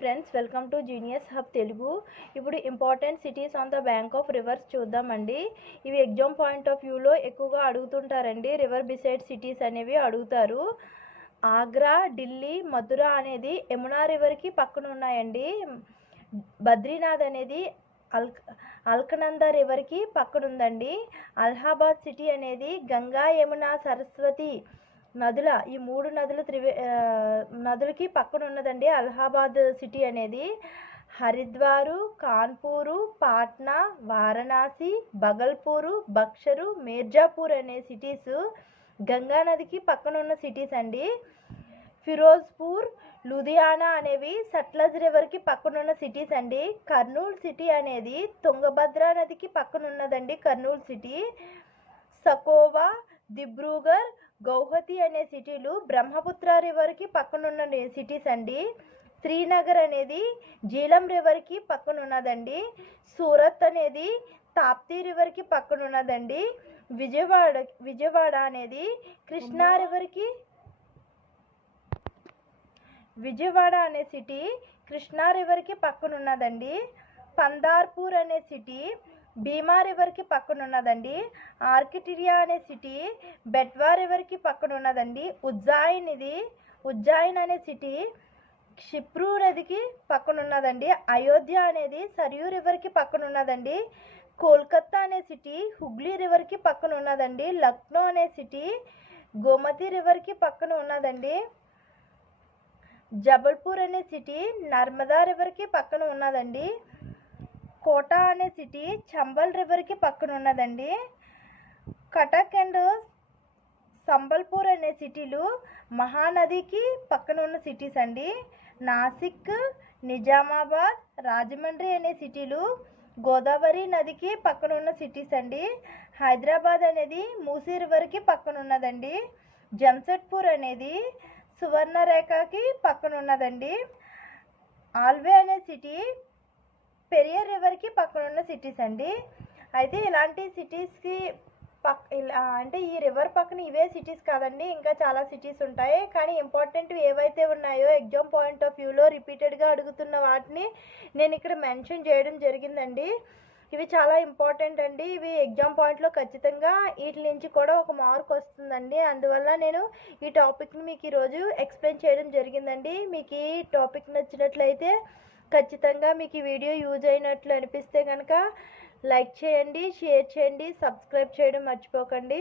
Friends, welcome to Genius Hub Telugu. ఇప్పుడు important cities on the bank of rivers చూద్దామండి. ఇవి exam point of వ్యూలో ఎక్కువగా అడుగుతుంటారండి. రివర్ బిసైడ్ సిటీస్ అనేవి అడుగుతారు. ఆగ్రా, ఢిల్లీ, మథుర అనేది యమునా రివర్కి పక్కన ఉన్నాయండి. బద్రీనాథ్ అనేది అల్కనంద రివర్కి పక్కన ఉందండి. అలహాబాద్ సిటీ అనేది గంగా, యమున, సరస్వతి నదుల ఈ మూడు నదులకి పక్కన ఉన్నదండి అలహాబాద్ సిటీ అనేది. హరిద్వారు, కాన్పూరు, పాట్నా, వారణాసి, బగల్పూరు, బక్షరు, మీర్జాపూర్ అనే సిటీస్ గంగా నదికి పక్కన ఉన్న సిటీస్ అండి. ఫిరోజ్పూర్, లూధియానా అనేవి సట్లజ్ రివర్కి పక్కనున్న సిటీస్ అండి. కర్నూలు సిటీ అనేది తుంగభద్ర నదికి పక్కన ఉన్నదండి కర్నూలు సిటీ. సకోవా, దిబ్రూగర్, గౌహతి అనే సిటీలు బ్రహ్మపుత్ర రివర్కి పక్కనున్న సిటీస్ అండి. శ్రీనగర్ అనేది జీలం రివర్కి పక్కన ఉన్నదండి. సూరత్ అనేది తాప్తీ రివర్కి పక్కన ఉన్నదండి. విజయవాడ అనేది కృష్ణా రివర్కి విజయవాడ అనే సిటీ కృష్ణా రివర్కి పక్కన ఉన్నదండి. పందార్పూర్ అనే సిటీ భీమా రివర్కి పక్కన ఉన్నదండి. ఆర్కిటిరియా అనే సిటీ బెట్వా రివర్కి పక్కన ఉన్నదండి. ఉజ్జాయిన్ అనే సిటీ క్షిప్రు నదికి పక్కన ఉన్నదండి. అయోధ్య అనేది సరియు రివర్కి పక్కన ఉన్నదండి. కోల్కత్తా అనే సిటీ హుగ్లీ రివర్కి పక్కన ఉన్నదండి. లక్నో అనే సిటీ గోమతి రివర్కి పక్కన ఉన్నదండి. జబల్పూర్ అనే సిటీ నర్మదా రివర్కి పక్కన ఉన్నదండి. కోటా అనే సిటీ చంబల్ రివర్కి పక్కన ఉన్నదండి. కటక్ అండ్ సంబల్పూర్ అనే సిటీలు మహానదికి పక్కన ఉన్న సిటీస్ అండి. నాసిక్, నిజామాబాద్, రాజమండ్రి అనే సిటీలు గోదావరి నదికి పక్కన ఉన్న సిటీస్ అండి. హైదరాబాద్ అనేది మూసీ రివర్కి పక్కన ఉన్నదండి. జంషెడ్పూర్ అనేది సువర్ణరేఖకి పక్కన ఉన్నదండి. ఆల్వే అనే సిటీ పెరియర్ రివర్కి పక్కన ఉన్న సిటీస్ అండి. అయితే ఇలాంటి సిటీస్కి అంటే ఈ రివర్ పక్కన ఇవే సిటీస్ కాదండి, ఇంకా చాలా సిటీస్ ఉంటాయి. కానీ ఇంపార్టెంట్ ఏవైతే ఉన్నాయో ఎగ్జామ్ పాయింట్ ఆఫ్ వ్యూలో రిపీటెడ్గా అడుగుతున్న వాటిని నేను ఇక్కడ మెన్షన్ చేయడం జరిగిందండి. ఇవి చాలా ఇంపార్టెంట్ అండి. ఇవి ఎగ్జామ్ పాయింట్లో ఖచ్చితంగా వీటి నుంచి కూడా ఒక మార్క్ వస్తుందండి. అందువల్ల నేను ఈ టాపిక్ని మీకు ఈరోజు ఎక్స్ప్లెయిన్ చేయడం జరిగిందండి. మీకు ఈ టాపిక్ నచ్చినట్లయితే ఖచ్చితంగా మీకు ఈ వీడియో యూజ్ అయినట్లు అనిపిస్తే కనుక లైక్ చేయండి, షేర్ చేయండి, సబ్స్క్రైబ్ చేయడం మర్చిపోకండి.